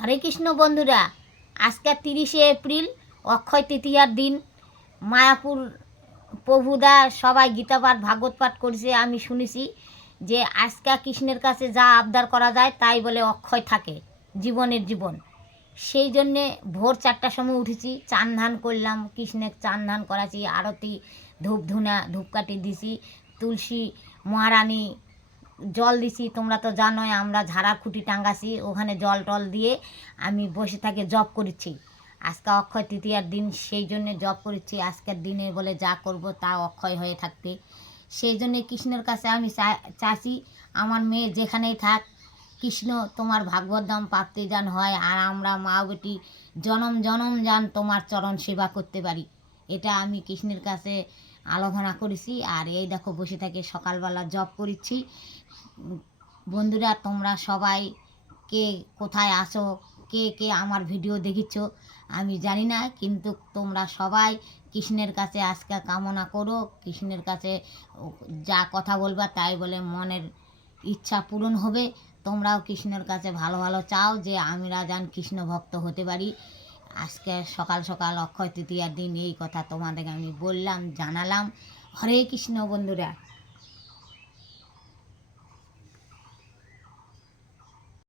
হরে কৃষ্ণ বন্ধুরা, আজকে 30শে এপ্রিল, অক্ষয় তৃতীয়ার দিন। মায়াপুর প্রভুদা সবাই গীতা পাঠ ভাগবত পাঠ করছে। আমি শুনেছি যে আজকে কৃষ্ণের কাছে যা আবদার করা যায় তাই বলে অক্ষয় থাকে জীবনের জীবন। সেই জন্যে ভোর 4টার সময় উঠেছি, চান ধান করলাম, কৃষ্ণের চান ধান করাছি, আরতি ধূপ ধুনা ধূপকাঠি দিছি, তুলসী মহারানী জল দিছি। তোমরা তো জানোই আমরা ঝাড়া খুঁটি টাঙ্গাছি, ওখানে জল টল দিয়ে আমি বসে থাকি জব করেছি। আজকে অক্ষয় তৃতীয়ার দিন, সেই জন্যে জব করেছি। আজকের দিনে বলে যা করব তা অক্ষয় হয়ে থাকবে। সেই জন্যে কৃষ্ণের কাছে আমি চাচ্ছি আমার মেয়ে যেখানেই থাক, কৃষ্ণ তোমার ভাগবত ধাম প্রাপ্তি যান হয়, আর আমরা মা বেটি জনম জনম যান তোমার চরণ সেবা করতে পারি। এটা আমি কৃষ্ণের কাছে আরাধনা করেছি। আর এই দেখো বসে থেকে সকালবেলা জব করেছি। বন্ধুরা, তোমরা সবাই কে কোথায় আসো, কে কে আমার ভিডিও দেখিচ্ছ আমি জানি না, কিন্তু তোমরা সবাই কৃষ্ণের কাছে আজকে কামনা করো। কৃষ্ণের কাছে যা কথা বলবা তাই বলে মনের ইচ্ছা পূরণ হবে। তোমরাও কৃষ্ণের কাছে ভালো ভালো চাও যে আমরা যেন কৃষ্ণ ভক্ত হতে পারি। আজকে সকাল সকাল অক্ষয় তৃতীয়ার দিন এই কথা তোমাদেরকে আমি বললাম, জানালাম। হরে কৃষ্ণ বন্ধুরা।